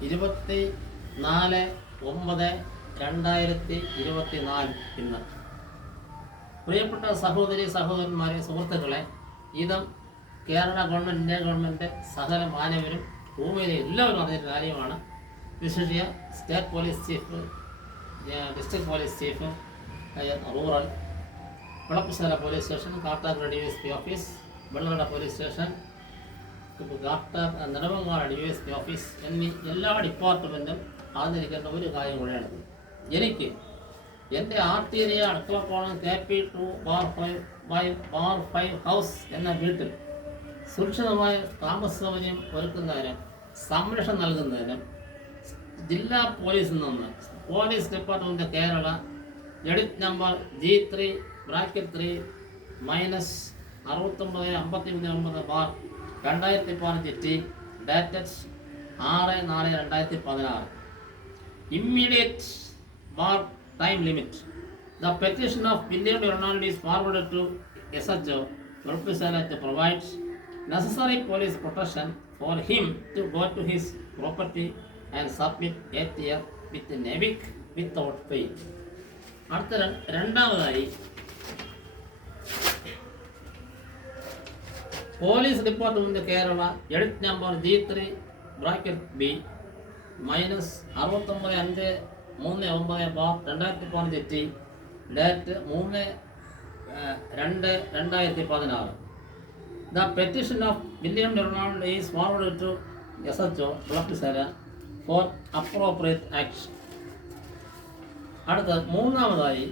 24/9/2024 ഇന്ന്. പ്രിയപ്പെട്ട സഹോദരി സഹോദരന്മാരെ, സുഹൃത്തുക്കളെ, ഇതും കേരള ഗവൺമെൻറ്, ഇന്ത്യ ഗവൺമെൻറ്, സകല മാനവരും ഭൂമിയിലെ എല്ലാവരും അറിഞ്ഞൊരു കാര്യമാണ്. വിശേഷിയ state police chief, district police chief, rural, Vilappilsala police station, Kattakada DSP office, Vellarada police station, Nedumangad DSP office എന്നീ എല്ലാ ഡിപ്പാർട്ട്മെൻറ്റും അറിഞ്ഞിരിക്കേണ്ട ഒരു കാര്യം കൂടെയാണ്. എനിക്ക് എൻ്റെ ആർട്ടീരിയ അടുക്കളക്കോണം KP2/5 ഹൗസ് എന്ന വീട്ടിൽ സുരക്ഷിതമായ താമസ സൗകര്യം ഒരുക്കുന്നതിനും സംരക്ഷണം നൽകുന്നതിനും ജില്ലാ പോലീസിൽ നിന്ന് police department Kerala edit number G3-6953/2015 dated 6/4/2016. Immediate bar time limit. The petition of William Ronald is forwarded to SHO Vilppushala to provide necessary police protection for him to go to his property and submit ATF with NAVIC without pay. അടുത്ത രണ്ടാമതായി, police department Kerala edit number G3-6953/2015 date 3/2/2016. The petition of William Ronald is forwarded to SHO Vilppushala for appropriate action. അടുത്ത മൂന്നാമതായി,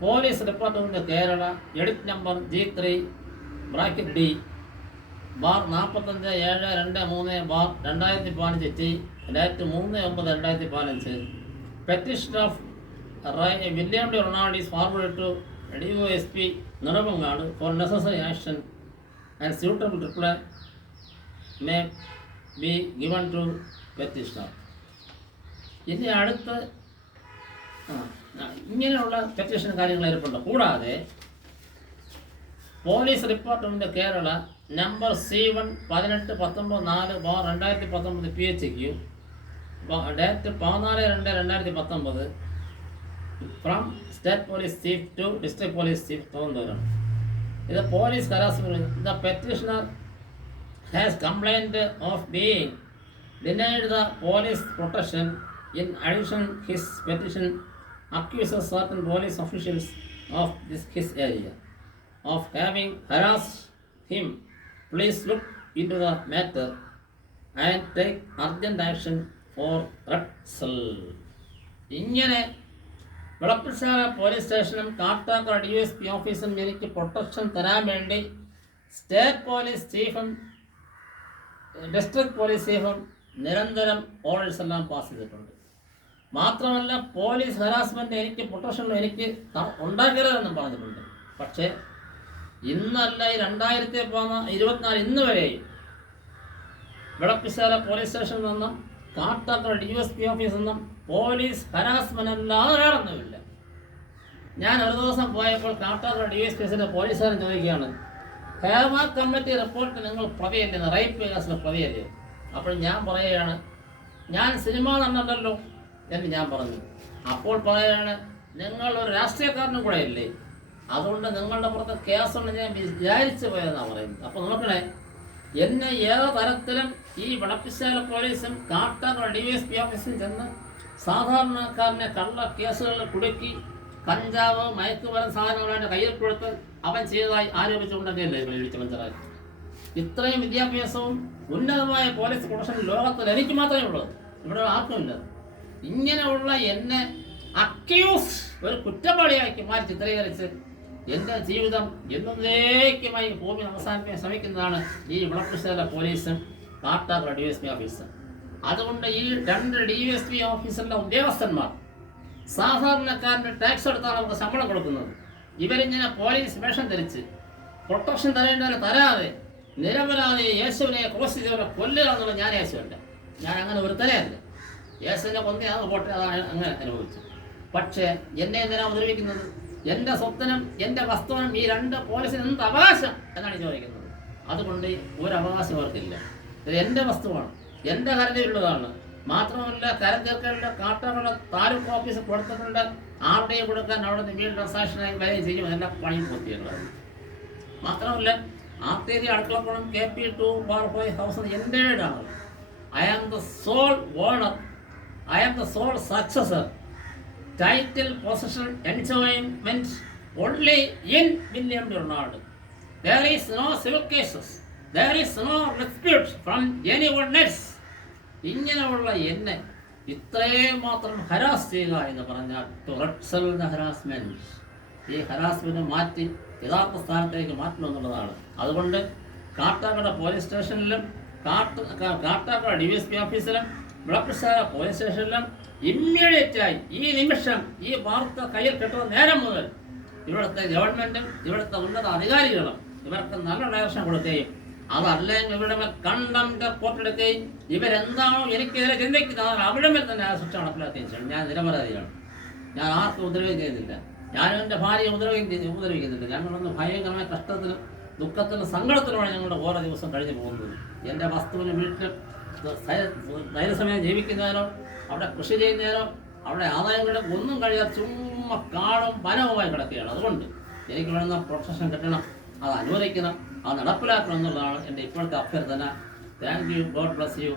police department Kerala edit number G3-D-45/723/2015 date 3/9/2015. Petition of William D. Ronald is forwarded to DOSP Nedumangad for necessary action and suitable reply may be given to petitioner. ഇനി അടുത്ത് ഇങ്ങനെയുള്ള petition കാര്യങ്ങൾ ഏർപ്പെടുന്നു. കൂടാതെ police department Kerala number C1-18-19/2019 PHQ date 14/2/2019 from state police chief to district police chief Thiruvananthapuram. ഇത് police harassment. The petitioner has complaint of being denied the police protection. In addition, his petition accuses certain police officials of his area of having harassed him. Please look into the matter and take urgent action for Rutsel. ഇങ്ങനെ വിളപ്പുശാല police സ്റ്റേഷനും Kattakada DSP ഓഫീസും എനിക്ക് protection തരാൻ വേണ്ടി state police ചീഫും district police ചീഫും നിരന്തരം orders എല്ലാം pass ചെയ്തിട്ടുണ്ട്. മാത്രമല്ല, പോലീസ് ഹരാസ്മെൻറ്റ് എനിക്ക് പ്രൊട്ടക്ഷൻ എനിക്ക് ഉണ്ടാക്കരുതെന്നും പറഞ്ഞിട്ടുണ്ട്. പക്ഷേ ഇന്നല്ല, 2024 ഇന്ന് വരെയും വിളപ്പുശാല പോലീസ് സ്റ്റേഷനിൽ നിന്നും കാട്ടാക്കട DSP ഓഫീസിൽ നിന്നും പോലീസ് ഹരാസ്മെൻറ്റ് അല്ലാതെ വേറൊന്നുമില്ല. ഞാൻ ഒരു ദിവസം പോയപ്പോൾ കാട്ടാക്കട DSP പോലീസുകാരൻ ചോദിക്കുകയാണ്, ഹേമ കമ്മിറ്റി റിപ്പോർട്ട് നിങ്ങൾ പ്രതിയല്ലേ, റേപ്പ് കേസിലെ പ്രതിയല്ലേ? അപ്പോൾ ഞാൻ പറയുകയാണ്, ഞാൻ സിനിമ നടന്നല്ലോ എന്ന് ഞാൻ പറഞ്ഞു. അപ്പോൾ പറയുകയാണ്, നിങ്ങളൊരു രാഷ്ട്രീയക്കാരനും കൂടെ ഇല്ലേ, അതുകൊണ്ട് നിങ്ങളുടെ പുറത്ത് കേസുണ്ട് ഞാൻ വിചാരിച്ചു പോയതെന്നാണ് പറയുന്നത്. അപ്പോൾ നോക്കണേ, എന്നെ ഏത് തരത്തിലും ഈ വിളപ്പുശാല പോലീസും കാട്ടാക്കട DSP ഓഫീസും ചെന്ന് സാധാരണക്കാരനെ കള്ള കേസുകളിൽ കുടുക്കി കഞ്ചാവ് മയക്കുമരുന്ന് സാധനങ്ങളായിട്ട് കയ്യിൽ കൊടുത്ത് അവൻ ചെയ്തതായി ആരോപിച്ചുകൊണ്ടൊക്കെയല്ലേ വിളിച്ച് മനസ്സിലാക്കി. ഇത്രയും വിദ്യാഭ്യാസവും ഉന്നതമായ പോലീസ് പ്രൊഫഷൻ ലോകത്തിൽ എനിക്ക് മാത്രമേ ഉള്ളൂ, ഇവിടെ ആർക്കുമില്ല. ഇങ്ങനെയുള്ള എന്നെ അക്യൂസ് ഒരു കുറ്റവാളിയാക്കി മാറ്റി ചിത്രീകരിച്ച് എൻ്റെ ജീവിതം എന്നേക്കുമായി ഭൂമി അവസാനിപ്പിക്കാൻ ശ്രമിക്കുന്നതാണ് ഈ വിളപ്പുശാല പോലീസും കാട്ടാക്കട DSP ഓഫീസും. അതുകൊണ്ട് ഈ 2 DSP ഓഫീസിലെ ഉദ്യോഗസ്ഥന്മാർ സാധാരണക്കാരൻ്റെ ടാക്സ് എടുത്താണ് അവർക്ക് ശമ്പളം കൊടുക്കുന്നത്. ഇവരിങ്ങനെ പോലീസ് വേഷം ധരിച്ച് പ്രൊട്ടക്ഷൻ തരേണ്ടവരെ തരാതെ നിരപരാധി യേശുവിനെ ക്രോസ് ചെയ്തവരെ കൊല്ലുക എന്നുള്ള ഞാൻ യേശുവല്ല, ഞാൻ അങ്ങനെ ഒരു തലയല്ല. യേശുവിനെ കൊന്നയാണ് പോട്ടെ, അതാണ് അങ്ങനെ അനുഭവിച്ചു. പക്ഷേ എന്നെ എന്തിനാണ് ഉപദ്രവിക്കുന്നത്? എൻ്റെ സ്വത്തിനും എൻ്റെ വസ്തുവിനും ഈ 2 പോലീസിന് എന്ത് അവകാശം എന്നാണ് ചോദിക്കുന്നത്. അതുകൊണ്ട് ഒരു അവകാശം അവർക്കില്ല. ഇത് എൻ്റെ വസ്തുവാണ്, എൻ്റെ കരുതിയുള്ളതാണ്. മാത്രമല്ല കരം ചേർക്കേണ്ട കാട്ടാക്കട താലൂക്ക് ഓഫീസ് കൊടുത്തിട്ടുണ്ട്. RDA കൊടുക്കാൻ അവിടെ നിന്ന് ട്രാൻസാക്ഷനായി കാര്യം ചെയ്യും. എല്ലാം പണി പൂർത്തിയുള്ളത്. മാത്രമല്ല ആർത്തേരി അടുക്കളപ്പുറം KP2/5 ഹൗസ് എൻ്റെതാണ്. I am the sole owner. I am the sole successor. Title possession enjoyment only in William Bernard. There is no civil cases. There is no dispute from anyone else. ഇങ്ങനെയുള്ള എന്നെ ഇത്രയും മാത്രം harass ചെയ്യുക എന്ന് പറഞ്ഞാൽ harassment. ഈ harassment മാറ്റി യഥാർത്ഥ സ്ഥാനത്തേക്ക് മാറ്റണമെന്നുള്ളതാണ്. അതുകൊണ്ട് കാട്ടാക്കട പോലീസ് സ്റ്റേഷനിലും കാട്ടാക്കട DSP ഓഫീസിലും വിളപ്പിശാല പോലീസ് സ്റ്റേഷനിലും ഇമ്മീഡിയറ്റായി ഈ നിമിഷം ഈ വാർത്ത കയ്യിൽ കിട്ടുന്ന നേരം മുതൽ ഇവിടുത്തെ ഗവൺമെൻറ്റും ഇവിടുത്തെ ഉന്നത അധികാരികളും ഇവർക്ക് നല്ല ഡയറക്ഷൻ കൊടുക്കുകയും അതല്ലെങ്കിൽ ഇവരുടെ മേൽ കണ്ടംപ്റ്റ് റിപ്പോർട്ടെടുക്കുകയും ഇവരെന്താണോ എനിക്കെതിരെ ചിന്തിക്കുന്നത് അവിടെ മേൽ തന്നെ ആ ശിക്ഷ നടപ്പിലാക്കുകയും ചെയ്യണം. ഞാൻ നിരപരാധിയാണ്. ഞാൻ ആർക്കും ഉപദ്രവം ചെയ്യുന്നില്ല. ഞാനും എൻ്റെ ഭാര്യയെ ഉപദ്രവിക്കുന്നില്ല. ഞങ്ങളൊന്ന് ഭയങ്കരമായ കഷ്ടത്തിലും ദുഃഖത്തിലും സങ്കടത്തിലുമാണ് ഞങ്ങളുടെ ഓരോ ദിവസം കഴിഞ്ഞു പോകുന്നത്. എൻ്റെ വസ്തുവിനും വീട്ടിലും ധൈര്യസമയം ജീവിക്കുന്നതിനോ അവിടെ കൃഷി ചെയ്യുന്നതിനോ അവിടെ ആദായങ്ങളുടെ ഒന്നും കഴിയാതെ ചുമ്മാ കാടും വനവുമായി കിടക്കുകയാണ്. അതുകൊണ്ട് എനിക്ക് വേണ്ടുന്ന പ്രൊട്ടക്ഷൻ കിട്ടണം, അത് അനുവദിക്കണം, അത് നടപ്പിലാക്കണം എന്നുള്ളതാണ് എൻ്റെ ഇപ്പോഴത്തെ അഭ്യർത്ഥന. Thank you. God bless you.